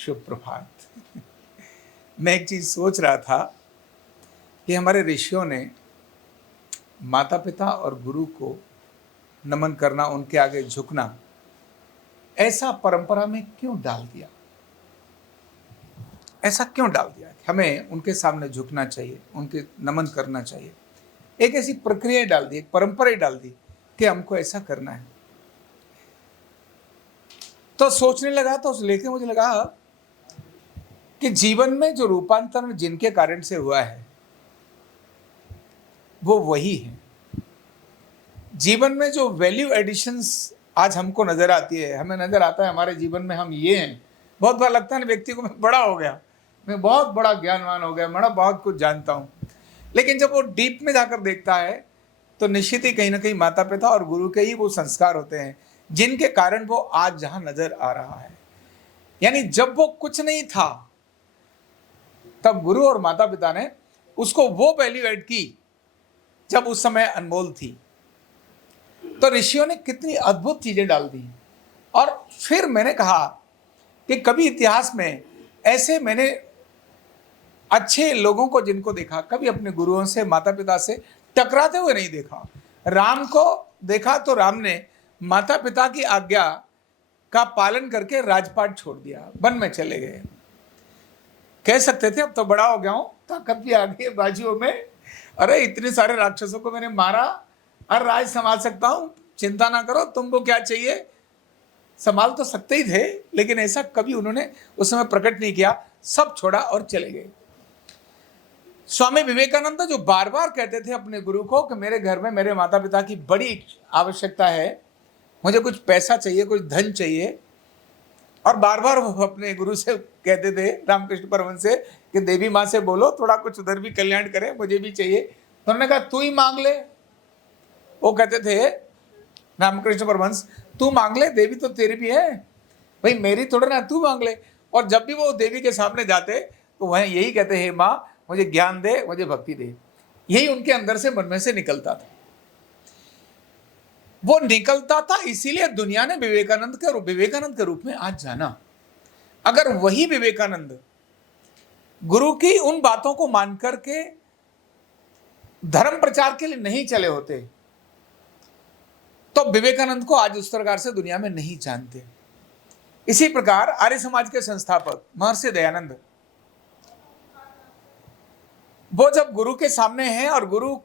शुभ प्रभात। मैं एक चीज सोच रहा था कि हमारे ऋषियों ने माता पिता और गुरु को नमन करना, उनके आगे झुकना, ऐसा परंपरा में क्यों डाल दिया? ऐसा क्यों डाल दिया कि हमें उनके सामने झुकना चाहिए, उनके नमन करना चाहिए? एक ऐसी प्रक्रिया डाल दी, एक परंपरा डाल दी कि हमको ऐसा करना है। तो सोचने लगा, तो उस लेके मुझे लगा कि जीवन में जो रूपांतरण जिनके कारण से हुआ है वो वही है। जीवन में जो वैल्यू एडिशंस आज हमको नजर आती है, हमें नजर आता है हमारे जीवन में हम ये हैं। बहुत बार लगता है ना व्यक्ति को, मैं बड़ा हो गया, मैं बहुत बड़ा ज्ञानवान हो गया, मैं बहुत कुछ जानता हूं। लेकिन जब वो डीप में जाकर देखता है तो निश्चित ही कहीं ना कहीं माता पिता और गुरु के ही वो संस्कार होते हैं जिनके कारण वो आज जहां नजर आ रहा है। यानी जब वो कुछ नहीं था तब गुरु और माता पिता ने उसको वो वैल्यू ऐड की जब उस समय अनमोल थी। तो ऋषियों ने कितनी अद्भुत चीजें डाल दी। और फिर मैंने कहा कि कभी इतिहास में ऐसे मैंने अच्छे लोगों को जिनको देखा, कभी अपने गुरुओं से, माता पिता से टकराते हुए नहीं देखा। राम को देखा तो राम ने माता पिता की आज्ञा का पालन करके राजपाट छोड़ दिया, वन में चले गए। कह सकते थे अब तो बड़ा हो गया हूं, ताकत भी आ गई बाजुओं में, अरे इतने सारे राक्षसों को मैंने मारा और राज संभाल सकता हूं, चिंता ना करो, तुमको क्या चाहिए। संभाल तो सकते ही थे, लेकिन ऐसा कभी उन्होंने उस समय प्रकट नहीं किया, सब छोड़ा और चले गए। स्वामी विवेकानंद जो बार बार कहते थे अपने गुरु को कि मेरे घर में मेरे माता पिता की बड़ी आवश्यकता है, मुझे कुछ पैसा चाहिए, कुछ धन चाहिए। और बार बार वो अपने गुरु से कहते थे, रामकृष्ण परमहंस से, कि देवी माँ से बोलो थोड़ा कुछ उधर भी कल्याण करे, मुझे भी चाहिए। तो उन्होंने कहा तू ही मांग ले। वो कहते थे रामकृष्ण परमहंस, तू मांग ले, देवी तो तेरी भी है भाई, मेरी थोड़ा ना, तू मांग ले। और जब भी वो देवी के सामने जाते तो वह यही कहते, हे माँ मुझे ज्ञान दे, मुझे भक्ति दे। यही उनके अंदर से, मन में से निकलता था। वो निकलता था, इसीलिए दुनिया ने विवेकानंद के रूप में आज जाना। अगर वही विवेकानंद गुरु की उन बातों को मान करके धर्म प्रचार के लिए नहीं चले होते तो विवेकानंद को आज उस प्रकार से दुनिया में नहीं जानते। इसी प्रकार आर्य समाज के संस्थापक महर्षि दयानंद, वो जब गुरु के सामने हैं और गुरु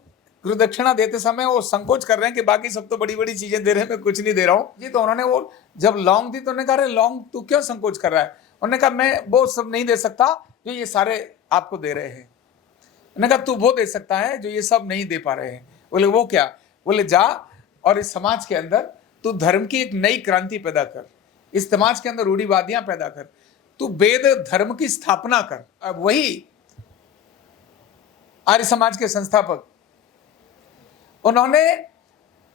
दक्षिणा देते समय वो संकोच कर रहे हैं कि बाकी सब तो बड़ी बड़ी चीजें दे रहे हैं, मैं कुछ नहीं दे रहा हूं जी। तो उन्होंने वो जब लौंग दी तो उन्होंने कहा, लौंग तू क्यों संकोच कर रहा है? उन्होंने कहा मैं वो सब नहीं दे सकता जो ये सारे आपको दे रहे हैं। उन्होंने कहा तू वो दे सकता है जो ये सब नहीं दे पा रहे हैं। बोले वो क्या? बोले जा और इस समाज के अंदर तू धर्म की एक नई क्रांति पैदा कर, इस समाज के अंदर रूढ़िवादियां पैदा कर, तू वेद धर्म की स्थापना कर। अब वही आर्य समाज के संस्थापक, उन्होंने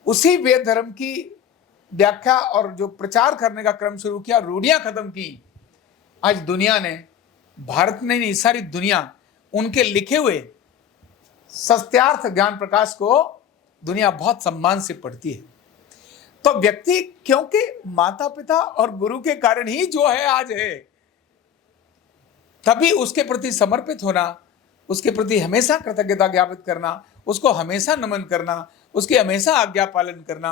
उसी वेद धर्म की व्याख्या और जो प्रचार करने का क्रम शुरू किया, रूढ़ियां खत्म की। आज दुनिया ने, भारत ने नहीं, सारी दुनिया उनके लिखे हुए सत्यार्थ ज्ञान प्रकाश को दुनिया बहुत सम्मान से पढ़ती है। तो व्यक्ति, क्योंकि माता पिता और गुरु के कारण ही जो है आज है, तभी उसके प्रति समर्पित होना, उसके प्रति हमेशा कृतज्ञता ज्ञापित करना, उसको हमेशा नमन करना, उसकी हमेशा आज्ञा पालन करना।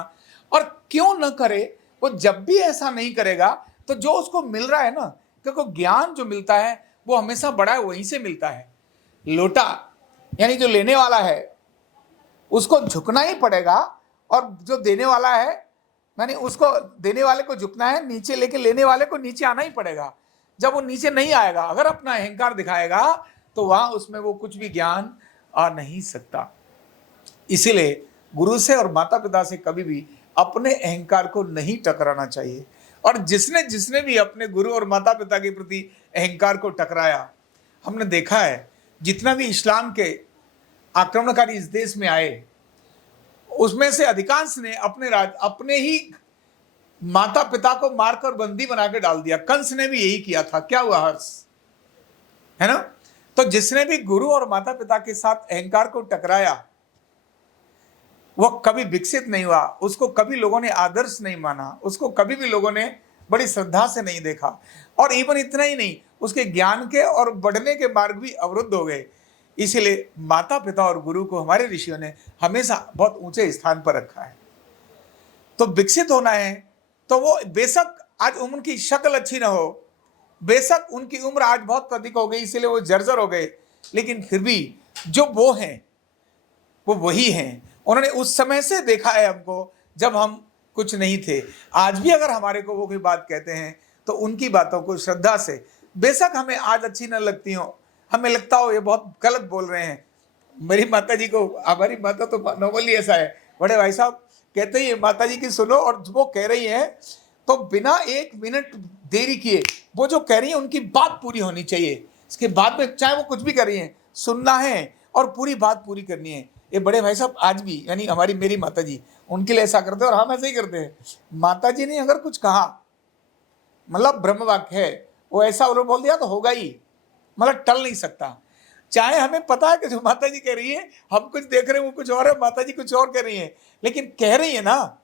और क्यों न करे वो, जब भी ऐसा नहीं करेगा तो जो उसको मिल रहा है ना, क्योंकि ज्ञान जो मिलता है वो हमेशा बड़ा है, वहीं से मिलता है। लोटा यानी जो लेने वाला है उसको झुकना ही पड़ेगा, और जो देने वाला है यानी उसको, देने वाले को झुकना है, नीचे लेके लेने वाले को नीचे आना ही पड़ेगा। जब वो नीचे नहीं आएगा, अगर अपना अहंकार दिखाएगा, तो वहां उसमें वो कुछ भी ज्ञान आ नहीं सकता। इसीलिए गुरु से और माता पिता से कभी भी अपने अहंकार को नहीं टकराना चाहिए। और जिसने जिसने भी अपने गुरु और माता पिता के प्रति अहंकार को टकराया, हमने देखा है जितना भी इस्लाम के आक्रमणकारी इस देश में आए, उसमें से अधिकांश ने अपने ही माता पिता को मारकर बंदी बनाकर डाल दिया। कंस ने भी यही किया था, क्या हुआ हर्ष, है ना? तो जिसने भी गुरु और माता पिता के साथ अहंकार को टकराया, वो कभी विकसित नहीं हुआ, उसको कभी लोगों ने आदर्श नहीं माना, उसको कभी भी लोगों ने बड़ी श्रद्धा से नहीं देखा। और इवन इतना ही नहीं, उसके ज्ञान के और बढ़ने के मार्ग भी अवरुद्ध हो गए। इसीलिए माता पिता और गुरु को हमारे ऋषियों ने हमेशा बहुत ऊंचे स्थान पर रखा है। तो विकसित होना है तो वो बेशक आज उम्र की शक्ल अच्छी ना हो, बेशक उनकी उम्र आज बहुत अधिक हो गई इसीलिए वो जर्जर हो गए, लेकिन फिर भी जो वो हैं वो वही हैं। उन्होंने उस समय से देखा है हमको जब हम कुछ नहीं थे। आज भी अगर हमारे को वो कोई बात कहते हैं तो उनकी बातों को श्रद्धा से, बेशक हमें आज अच्छी न लगती हो, हमें लगता हो ये बहुत गलत बोल रहे हैं। मेरी माता जी को, हमारी माता तो नॉर्मली ऐसा है, बड़े भाई साहब कहते ही माता जी की सुनो, और वो कह रही है तो बिना 1 मिनट देरी किए वो जो कह रही है उनकी बात पूरी होनी चाहिए। इसके बाद में चाहे वो कुछ भी कर रही है, सुनना है और पूरी बात पूरी करनी है। ये बड़े भाई साहब आज भी, यानी हमारी मेरी माता जी, उनके लिए ऐसा करते हैं और हम ऐसे ही करते हैं। माता जी ने अगर कुछ कहा, मतलब ब्रह्म वाक्य है, वो ऐसा उन्होंने बोल दिया तो होगा ही, मतलब टल नहीं सकता। चाहे हमें पता है कि जो माता जी कह रही है, हम कुछ देख रहे हैं वो कुछ और है, माता जी कुछ और कह रही है, लेकिन कह रही है ना।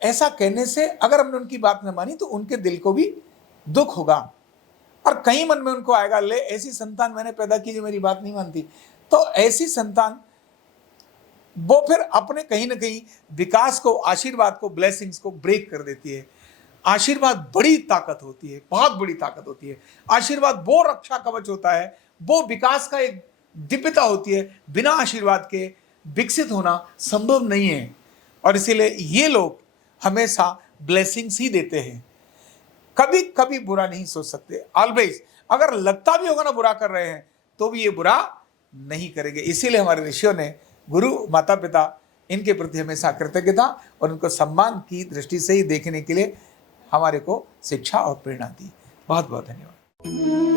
ऐसा कहने से अगर हमने उनकी बात न मानी तो उनके दिल को भी दुख होगा और कहीं मन में उनको आएगा, ले ऐसी संतान मैंने पैदा की जो मेरी बात नहीं मानती। तो ऐसी संतान वो फिर अपने कहीं ना कहीं विकास को, आशीर्वाद को, ब्लेसिंग्स को ब्रेक कर देती है। आशीर्वाद बड़ी ताकत होती है, बहुत बड़ी ताकत होती है। आशीर्वाद वो रक्षा कवच होता है, वो विकास का एक दिव्यता होती है। बिना आशीर्वाद के विकसित होना संभव नहीं है और इसीलिए ये लोग हमेशा ब्लेसिंग्स ही देते हैं, कभी कभी बुरा नहीं सोच सकते। ऑलवेज अगर लगता भी होगा ना बुरा कर रहे हैं तो भी ये बुरा नहीं करेंगे। इसीलिए हमारे ऋषियों ने गुरु, माता पिता, इनके प्रति हमेशा कृतज्ञता और उनको सम्मान की दृष्टि से ही देखने के लिए हमारे को शिक्षा और प्रेरणा दी। बहुत बहुत धन्यवाद।